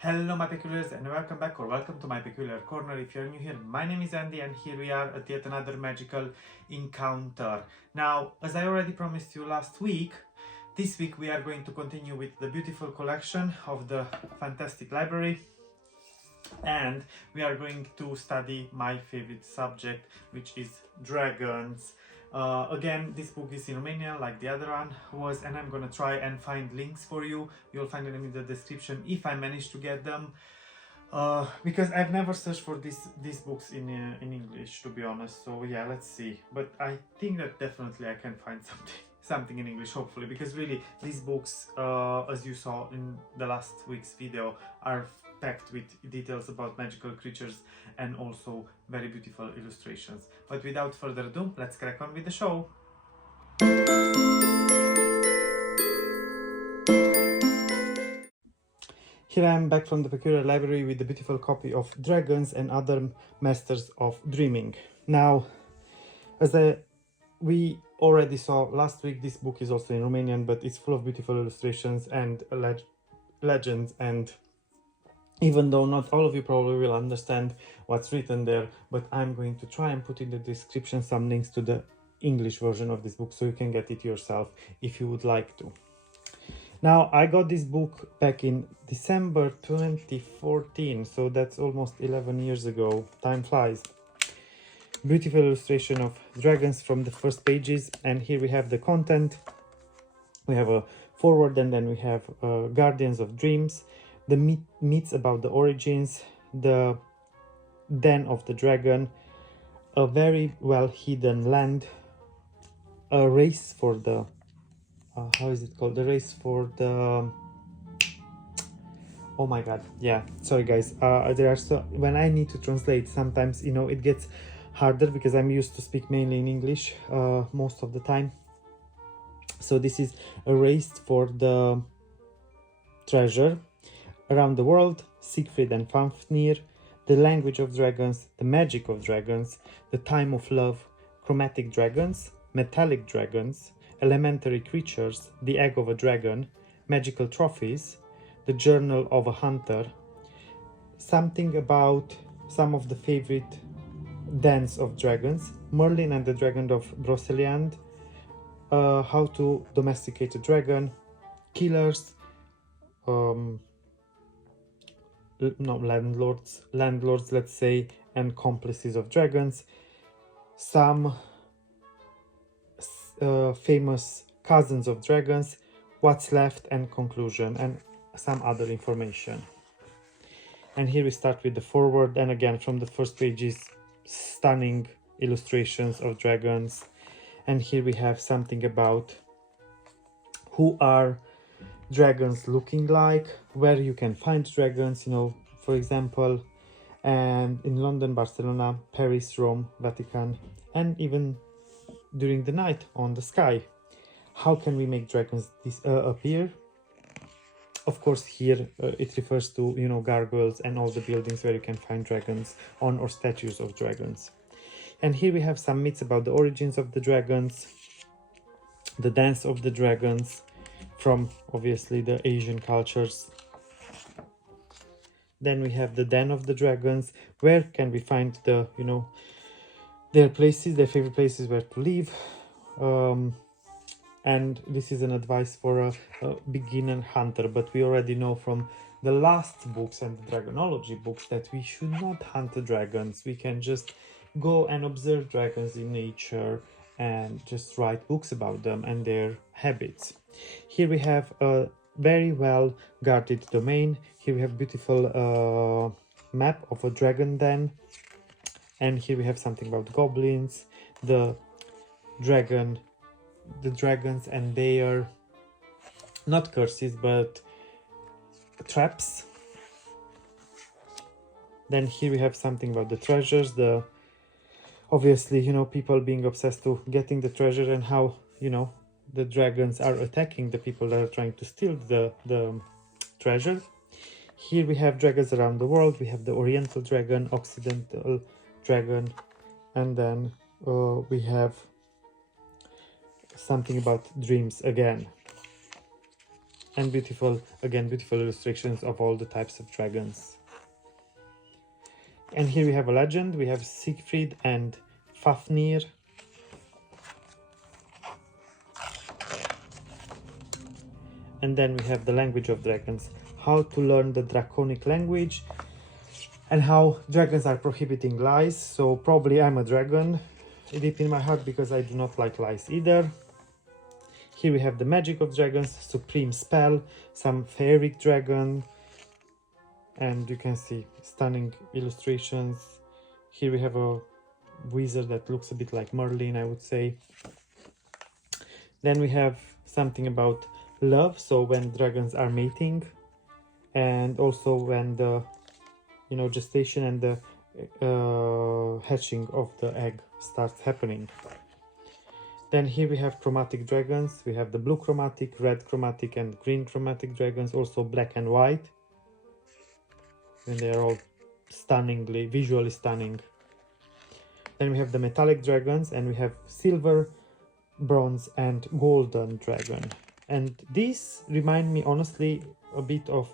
Hello my peculiars and welcome back or welcome to my peculiar corner. If you're new here, my name is Andy and here we are at yet another magical encounter. Now, as I already promised you last week, this week we are going to continue with the beautiful collection of the fantastic library, and we are going to study my favorite subject, which is dragons. Again, this book is in Romanian like the other one was, and I'm gonna try and find links for you. You'll find them in the description if I manage to get them. Because I've never searched for these books in English, to be honest. So yeah, let's see. But I think that definitely I can find something in English, hopefully, because really these books, as you saw in the last week's video, are packed with details about magical creatures and also very beautiful illustrations. But without further ado, let's crack on with the show. Here I am back from the Peculiar Library with the beautiful copy of Dragons and Other Masters of Dreaming. Now, as we already saw last week, this book is also in Romanian, but it's full of beautiful illustrations and legends, and even though not all of you probably will understand what's written there, but I'm going to try and put in the description some links to the English version of this book so you can get it yourself if you would like to. Now, I got this book back in December 2014, so that's almost 11 years ago. Time flies. Beautiful illustration of dragons from the first pages, and here we have the content. We have a foreword, and then we have Guardians of Dreams, the myths about the origins, the den of the dragon, a very well hidden land, a race for the how is it called? The race for the oh my god, yeah, sorry guys, there are so when I need to translate, sometimes it gets harder because I'm used to speak mainly in English most of the time. So this is a race for the treasure around the world, Siegfried and Fafnir, the language of dragons, the magic of dragons, the time of love, chromatic dragons, metallic dragons, elementary creatures, the egg of a dragon, magical trophies, the journal of a hunter, something about some of the favorite dens of dragons, Merlin and the Dragon of Broceliande, how to domesticate a dragon, killers, landlords, let's say, and complices of dragons, some famous cousins of dragons, what's left, and conclusion, and some other information. And here we start with the foreword, and again from the first pages, stunning illustrations of dragons. And here we have something about who are dragons looking like, where you can find dragons, for example, and in London, Barcelona, Paris, Rome, Vatican, and even during the night on the sky. How can we make dragons appear? Of course, here it refers to gargoyles and all the buildings where you can find dragons on, or statues of dragons. And here we have some myths about the origins of the dragons, the dance of the dragons from obviously the Asian cultures. Then we have the den of the dragons. Where can we find the their places, their favorite places where to live? And this is an advice for a beginner hunter, but we already know from the last books and the dragonology books that we should not hunt the dragons. We can just go and observe dragons in nature and just write books about them and their habits. Here we have a very well guarded domain. Here we have beautiful map of a dragon den, and here we have something about goblins, the dragons and their not curses but traps. Then here we have something about the treasures, obviously people being obsessed to getting the treasure, and how the dragons are attacking the people that are trying to steal the treasure. Here we have dragons around the world. We have the Oriental dragon, Occidental dragon, and then we have something about dreams again. and beautiful, again, beautiful illustrations of all the types of dragons. And here we have a legend. We have Siegfried and Fafnir. And then we have the language of dragons, how to learn the draconic language, and how dragons are prohibiting lies. So probably I'm a dragon deep in my heart, because I do not like lies either. Here we have the magic of dragons, supreme spell, some fairy dragon, and you can see stunning illustrations. Here we have a wizard that looks a bit like Merlin, I would say. Then we have something about love, so when dragons are mating, and also when the gestation and the hatching of the egg starts happening. Then here we have chromatic dragons. We have the blue chromatic, red chromatic, and green chromatic dragons, also black and white, and they are all stunningly, visually stunning. Then we have the metallic dragons, and we have silver, bronze, and golden dragon. And these remind me honestly a bit of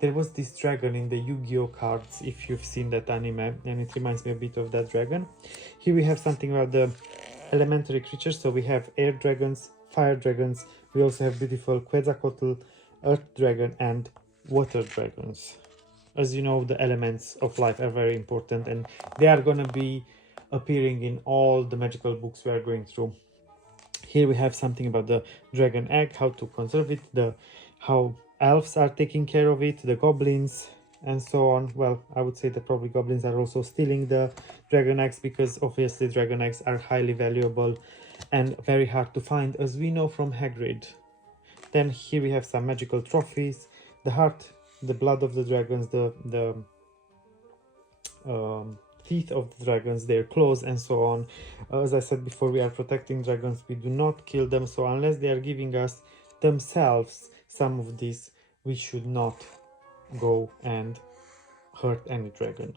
there was this dragon in the Yu-Gi-Oh cards, if you've seen that anime, and it reminds me a bit of that dragon. Here we have something about the elementary creatures. So we have air dragons, fire dragons. We also have beautiful Quetzalcoatl, earth dragon, and water dragons. As you know, the elements of life are very important, and they are going to be appearing in all the magical books we are going through. Here we have something about the dragon egg, how to conserve it, how elves are taking care of it, the goblins, and so on. Well, I would say that probably goblins are also stealing the dragon eggs, because obviously dragon eggs are highly valuable and very hard to find, as we know from Hagrid. Then here we have some magical trophies, the heart, the blood of the dragons, the teeth of the dragons, their claws, and so on. As I said before, we are protecting dragons. We do not kill them, so unless they are giving us themselves some of this, we should not go and hurt any dragon.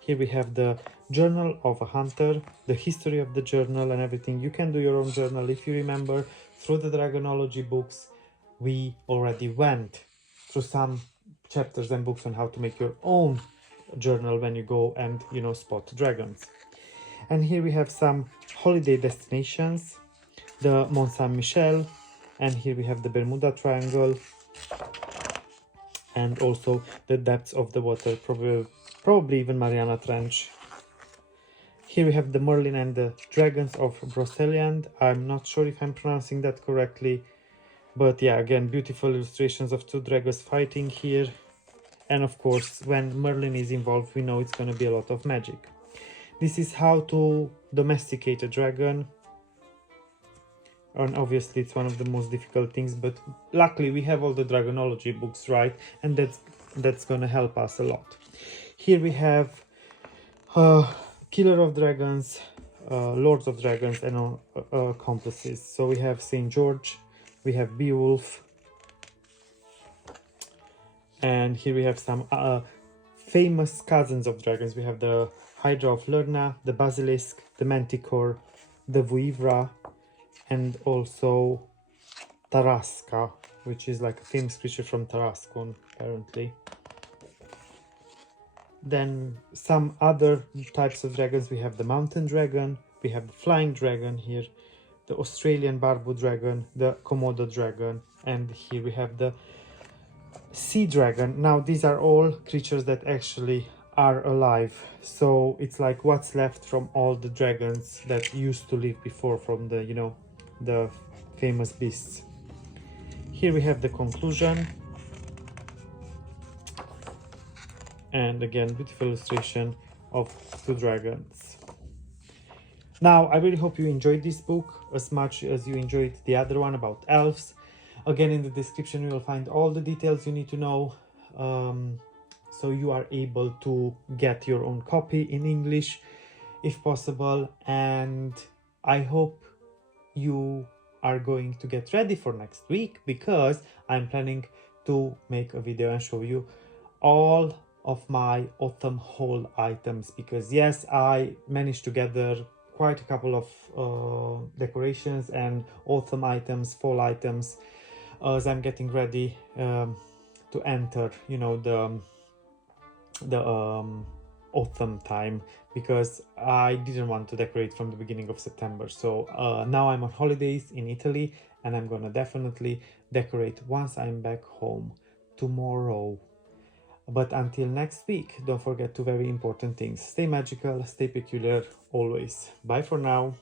Here we have the journal of a hunter, the history of the journal and everything. You can do your own journal. If you remember, through the dragonology books, we already went through some chapters and books on how to make your own journal when you go and spot dragons. And here we have some holiday destinations, the Mont Saint-Michel, and here we have the Bermuda Triangle, and also the depths of the water, probably even Mariana Trench. Here we have the Merlin and the dragons of Broceliande. I'm not sure if I'm pronouncing that correctly, but yeah, again, beautiful illustrations of two dragons fighting here. And of course, when Merlin is involved, we know it's going to be a lot of magic. This is how to domesticate a dragon. And obviously it's one of the most difficult things, but luckily we have all the dragonology books, right? And that's gonna help us a lot. Here we have Killer of Dragons, Lords of Dragons, and accomplices. So we have St. George, we have Beowulf, and here we have some famous cousins of dragons. We have the Hydra of Lerna, the Basilisk, the Manticore, the Vuivra, and also Tarasca, which is like a famous creature from Tarascon, apparently. Then some other types of dragons. We have the mountain dragon, we have the flying dragon here, the Australian barbu dragon, the Komodo dragon, and here we have the sea dragon. Now these are all creatures that actually are alive, so it's like what's left from all the dragons that used to live before, from the the famous beasts. Here we have the conclusion, and again, beautiful illustration of two dragons. Now, I really hope you enjoyed this book as much as you enjoyed the other one about elves. Again, in the description you will find all the details you need to know, so you are able to get your own copy in English if possible. And I hope you are going to get ready for next week, because I'm planning to make a video and show you all of my autumn haul items, because yes, I managed to gather quite a couple of decorations and autumn items, fall items as I'm getting ready to enter, you know, the autumn time, because I didn't want to decorate from the beginning of September. So now I'm on holidays in Italy, and I'm gonna definitely decorate once I'm back home tomorrow. But until next week, don't forget two very important things: stay magical, stay peculiar, always. Bye for now.